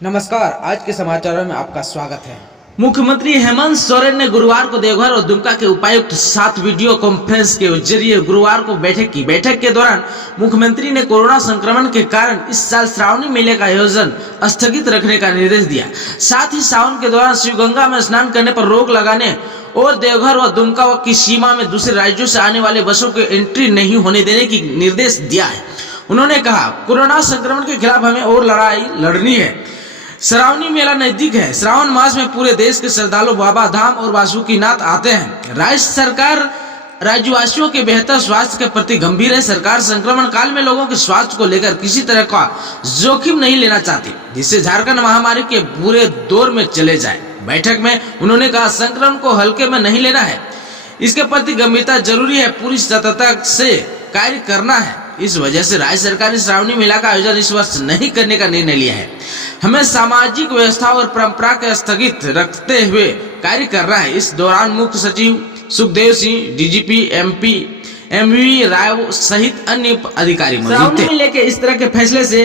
नमस्कार, आज के समाचारों में आपका स्वागत है। मुख्यमंत्री हेमंत सोरेन ने गुरुवार को देवघर और दुमका के उपायुक्त साथ वीडियो कॉन्फ्रेंस के जरिए गुरुवार को बैठक की। बैठक के दौरान मुख्यमंत्री ने कोरोना संक्रमण के कारण इस साल श्रावणी मेले का आयोजन स्थगित रखने का निर्देश दिया। साथ ही सावन के दौरान शिवगंगा में स्नान करने पर रोक लगाने और देवघर व दुमका की सीमा में दूसरे राज्यों से आने वाले बसों को एंट्री नहीं होने देने की निर्देश दिया है। उन्होंने कहा, कोरोना संक्रमण के खिलाफ हमें और लड़ाई लड़नी है। श्रावणी मेला नजदीक है। श्रावण मास में पूरे देश के श्रद्धालु बाबा धाम और बासुकीनाथ आते हैं। राज्य सरकार राज्यवासियों के बेहतर स्वास्थ्य के प्रति गंभीर है। सरकार संक्रमण काल में लोगों के स्वास्थ्य को लेकर किसी तरह का जोखिम नहीं लेना चाहती, जिससे झारखंड महामारी के बुरे दौर में चले जाए। बैठक में उन्होंने कहा, संक्रमण को हल्के में नहीं लेना है, इसके प्रति गंभीरता जरूरी है, पूरी सतर्कता से कार्य करना है। इस वजह से राज्य सरकार ने श्रावणी मेला का आयोजन इस वर्ष नहीं करने का निर्णय लिया है। हमें सामाजिक व्यवस्था और परंपरा के स्थगित रखते हुए कार्य करना है। इस दौरान मुख्य सचिव Sukhdev Singh, DGP MP MV Rao सहित अन्य अधिकारी मौजूद थे। लेके इस तरह के फैसले से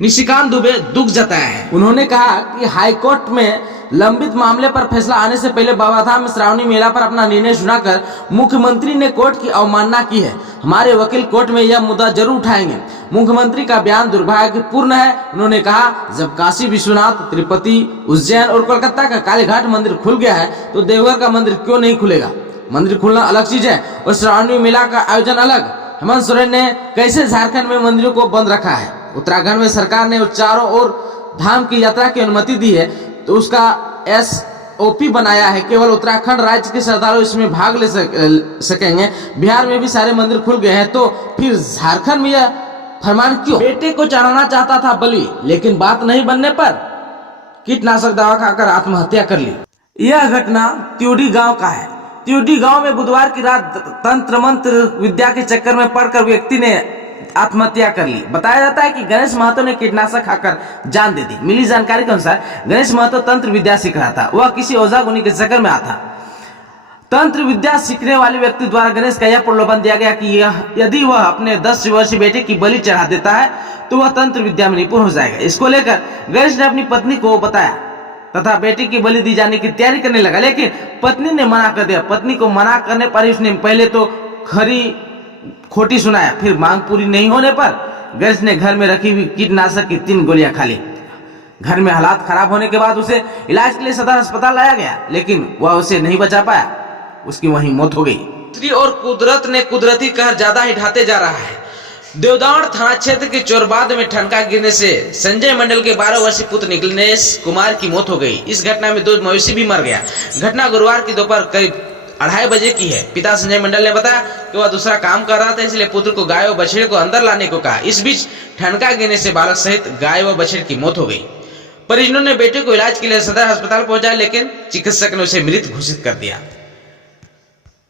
निशिकांत दुबे दुख जताया है। उन्होंने कहा कि हाईकोर्ट में लंबित मामले पर फैसला आने से पहले बाबाधाम में श्रावणी मेला पर अपना निर्णय सुनाकर मुख्यमंत्री ने कोर्ट की अवमानना की है। हमारे वकील कोर्ट में यह मुद्दा जरूर उठाएंगे। मुख्यमंत्री का बयान दुर्भाग्यपूर्ण है। उन्होंने कहा, जब काशी विश्वनाथ, तिरुपति, उज्जैन और कोलकाता का कालीघाट मंदिर खुल गया है तो देवघर का मंदिर क्यों नहीं खुलेगा? मंदिर खुलना अलग चीज है और श्रावणी मेला का आयोजन अलग। हेमंत सोरेन ने कैसे झारखंड में मंदिरों को बंद रखा है? उत्तराखंड में सरकार ने चारों ओर धाम की यात्रा की अनुमति दी है तो उसका SOP बनाया है। केवल उत्तराखंड राज्य के श्रद्धालु इसमें भाग ले सकेंगे। बिहार में भी सारे मंदिर खुल गए हैं, तो फिर झारखंड में यह फरमान क्यों? बेटे को चढ़ाना चाहता था बलि, लेकिन बात नहीं बनने पर कीटनाशक दवा खाकर आत्महत्या कर ली। यह घटना त्यूडी गांव का है। त्यूडी गांव में बुधवार की रात तंत्र मंत्र विद्या के चक्कर में पड़कर व्यक्ति ने आत्महत्या कर ली। बताया जाता है कि गणेश महतो ने कीटनाशक खाकर जान दे दी। मिली जानकारी के अनुसार गणेश महतो तंत्र विद्या सीख रहा था। वह किसी ओझा गुनी के चक्कर में आता। तंत्र विद्या सीखने वाले व्यक्ति द्वारा गणेश का यह प्रलोभन दिया गया कि यदि वह अपने 10 वर्षीय बेटे की बलि चढ़ा देता है तो वह तंत्र विद्या में निपुण हो जाएगा। इसको लेकर गणेश ने अपनी पत्नी को बताया तथा बेटी की बलि दी जाने की तैयारी करने लगा, लेकिन पत्नी ने मना कर दिया। पत्नी को मना करने पर उसने पहले तो खोटी सुनाया, फिर मांग पूरी नहीं होने पर गणेश ने घर में रखी हुई कीटनाशक की 3 गोलियां खा ली। घर में हालात खराब होने के बाद उसे इलाज के लिए सदर अस्पताल लाया गया, लेकिन वह उसे नहीं बचा पाया। उसकी वहीं मौत हो गई। और कुदरत ने कुदरती कहर ज्यादा ही ढाते जा रहा है। देवदाण थाना क्षेत्र के चोरबाद में ठनका गिरने से संजय मंडल के 12 वर्षीय पुत्र निखिलेश कुमार की मौत हो गई। इस घटना में 2 मवेशी भी मर गया। घटना गुरुवार की दोपहर करीब 2:30 बजे की है। पिता संजय मंडल ने बताया कि वह दूसरा काम कर रहा था, इसलिए पुत्र को गाय व बछड़े को अंदर लाने को कहा। इस बीच ठनका गिरने से बालक सहित गाय व बछड़े की मौत हो गई। परिजनों ने बेटे को इलाज के लिए सदर अस्पताल पहुंचाया, लेकिन चिकित्सक ने उसे मृत घोषित कर दिया।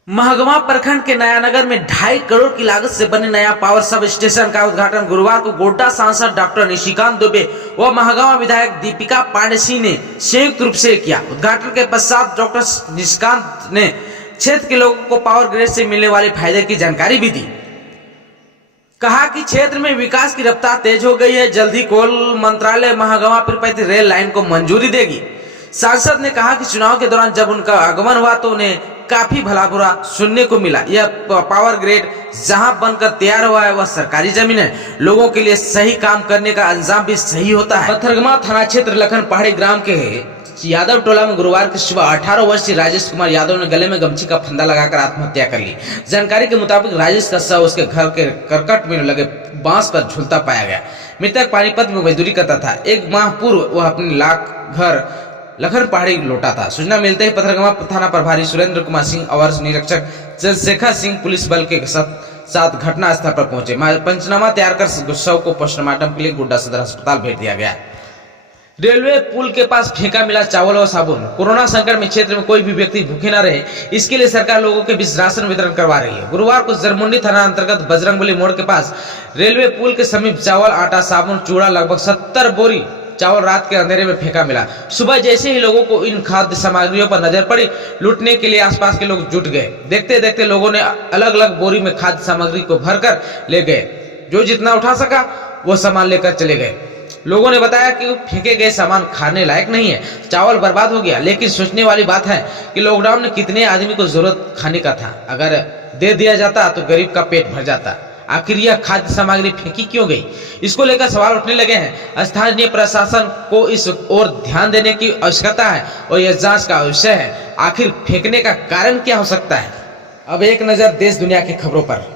महगवा प्रखंड के नयानगर में 2.5 करोड़ की लागत से बने नया पावर सब स्टेशन का उद्घाटन गुरुवार को गोड्डा सांसद डॉक्टर निशिकांत दुबे व महगवा विधायक दीपिका पांडे सिंह ने संयुक्त रूप से किया। उद्घाटन के पश्चात डॉक्टर निशिकांत ने क्षेत्र के लोगों को पावर ग्रिड से मिलने वाले फायदे की जानकारी भी दी। कहा कि क्षेत्र में विकास की रफ्तार तेज हो गई है। जल्द ही कोल मंत्रालय महगवा तिरुपति रेल लाइन को मंजूरी देगी। सांसद ने कहा कि चुनाव के दौरान जब उनका आगमन हुआ तो उन्हें काफी भला बुरा सुनने को मिला। यह पावर ग्रिड जहां बनकर तैयार हुआ है वह सरकारी जमीन है। लोगों के लिए सही काम करने का अंजाम भी सही होता है। पथरगमा थाना क्षेत्र लखन पहाड़ी ग्राम के यादव टोला में गुरुवार की सुबह 18 वर्षीय राजेश कुमार यादव ने गले में गमछी का फंदा लगाकर आत्महत्या कर ली। जानकारी के मुताबिक राजेश का शव उसके घर के करकट में लगे बांस पर झूलता पाया गया। मृतक पानीपत में मजदूरी करता था। 1 माह पूर्व वह अपने लाख घर लखन पहाड़ी लौटा था। सूचना मिलते ही पथरगमा थाना प्रभारी सुरेंद्र कुमार सिंह और निरीक्षक चंद्रशेखर सिंह पुलिस बल के साथ घटना स्थल पर पहुंचे। पंचनामा तैयार कर शव को पोस्टमार्टम के लिए गोड्डा सदर अस्पताल भेज दिया गया। रेलवे पुल के पास फेंका मिला चावल और साबुन। कोरोना संकट में क्षेत्र में कोई भी व्यक्ति भूखे न रहे, इसके लिए सरकार लोगों के बीच राशन वितरण करवा रही है। गुरुवार को जरमुंडी थाना अंतर्गत बजरंगबली मोड़ के पास रेलवे पुल के समीप चावल, आटा, साबुन, चूड़ा लगभग 70 बोरी चावल रात के अंधेरे में फेंका मिला। सुबह जैसे ही लोगों को इन खाद्य सामग्रियों पर नजर पड़ी, लूटने के लिए आसपास के लोग जुट गए। देखते देखते लोगों ने अलग अलग बोरी में खाद्य सामग्री को भरकर ले गए। जो जितना उठा सका वो सामान लेकर चले गए। लोगों ने बताया कि फेंके गए सामान खाने लायक नहीं है, चावल बर्बाद हो गया। लेकिन सोचने वाली बात है कि लॉकडाउन में कितने आदमी को जरूरत खाने का था, अगर दे दिया जाता तो गरीब का पेट भर जाता। आखिर यह खाद्य सामग्री फेंकी क्यों गई, इसको लेकर सवाल उठने लगे हैं। स्थानीय प्रशासन को इस ओर ध्यान देने की आवश्यकता है और यह जांच का विषय है, आखिर फेंकने का कारण क्या हो सकता है। अब एक नजर देश दुनिया की खबरों पर।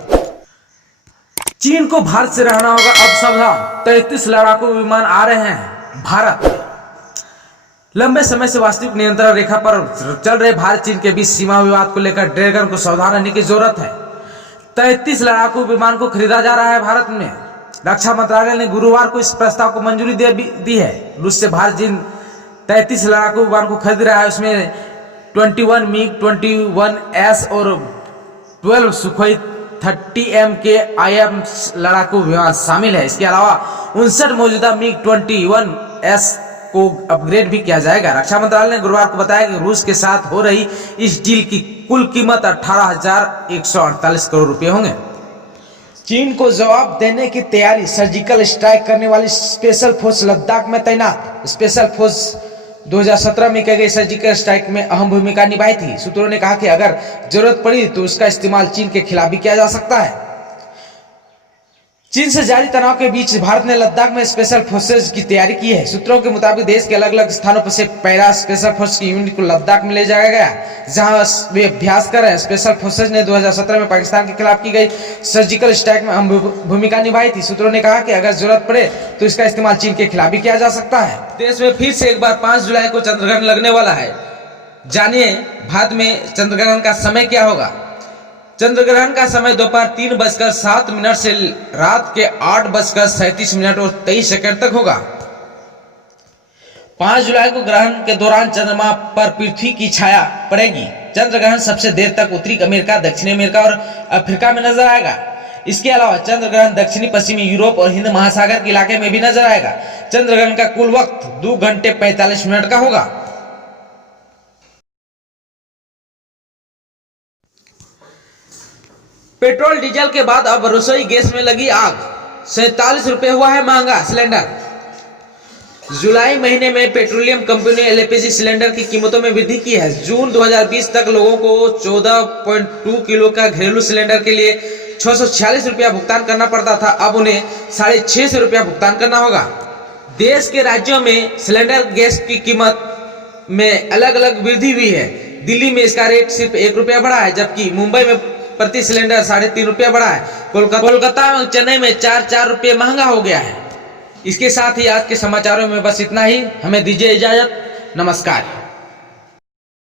चीन को भारत से रहना होगा अब सावधान, 33 लड़ाकू विमान आ रहे हैं भारत में। लंबे समय से वास्तविक नियंत्रण रेखा पर चल रहे भारत चीन के बीच सीमा विवाद को लेकर ड्रैगन को सावधान रहने की जरूरत है। 33 लड़ाकू विमान को खरीदा जा रहा है भारत में। रक्षा मंत्रालय ने गुरुवार को इस प्रस्ताव को मंजूरी दी है। रूस से भारत जिन 33 लड़ाकू विमान को खरीद रहा है उसमें 21 मिग 21S और 12 सुखोई 30M के IM लड़ाकू विमान शामिल है। इसके अलावा 59 मौजूदा मिग 21S को अपग्रेड भी किया जाएगा। रक्षा मंत्रालय ने गुरुवार को बताया कि रूस के साथ हो रही इस डील की कुल कीमत 18,148 करोड़ रुपए होंगे। चीन को जवाब देने की तैयारी, सर्जिकल स्ट्राइक करने वाली स्पेशल फोर्स लद्दाख में तैनात। स्पेशल फोर्स 2017 में की गई सर्जिकल स्ट्राइक में अहम भूमिका निभाई थी। सूत्रों ने कहा कि अगर जरूरत पड़ी तो उसका इस्तेमाल चीन के खिलाफ भी किया जा सकता है। चीन से जारी तनाव के बीच भारत ने लद्दाख में स्पेशल फोर्सेज की तैयारी की है। सूत्रों के मुताबिक देश के अलग अलग स्थानों पर से पैरा स्पेशल फोर्स की यूनिट को लद्दाख में ले जाया गया, जहां वे अभ्यास कर रहे हैं। स्पेशल फोर्सेज ने 2017 में पाकिस्तान के खिलाफ की गई सर्जिकल स्ट्राइक में अहम भूमिका निभाई थी। सूत्रों ने कहा कि अगर जरूरत पड़े तो इसका इस्तेमाल चीन के खिलाफ भी किया जा सकता है। देश में फिर से एक बार 5 जुलाई को चंद्रग्रहण लगने वाला है। जानिए भारत में चंद्रग्रहण का समय क्या होगा। चंद्रग्रहण का समय दोपहर 3:07 से रात के 8:37 और 23 सेकंड तक होगा। 5 जुलाई को ग्रहण के दौरान चंद्रमा पर पृथ्वी की छाया पड़ेगी। चंद्रग्रहण सबसे देर तक उत्तरी अमेरिका, दक्षिणी अमेरिका और अफ्रीका में नजर आएगा। इसके अलावा चंद्रग्रहण दक्षिणी पश्चिमी यूरोप और हिंद महासागर के इलाके में भी नजर आएगा। चंद्रग्रहण का कुल वक्त 2 घंटे 45 मिनट का होगा। पेट्रोल डीजल के बाद अब रसोई गैस में लगी आग, 47 रुपए हुआ है महंगा सिलेंडर। जुलाई महीने में पेट्रोलियम कंपनी ने LPG सिलेंडर की कीमतों में वृद्धि की है। जून 2020 तक लोगों को 14.2 किलो का घरेलू सिलेंडर के लिए 646 रुपया भुगतान करना पड़ता था, अब उन्हें 650 रुपया भुगतान करना होगा। देश के राज्यों में सिलेंडर गैस की कीमत में अलग अलग वृद्धि हुई है। दिल्ली में इसका रेट सिर्फ 1 रुपया बढ़ा है, जबकि मुंबई में प्रति सिलेंडर 3.5 रुपया बढ़ा है। कोलकाता और चेन्नई में 4 रुपये महंगा हो गया है। इसके साथ ही आज के समाचारों में बस इतना ही। हमें दीजिए इजाजत। नमस्कार।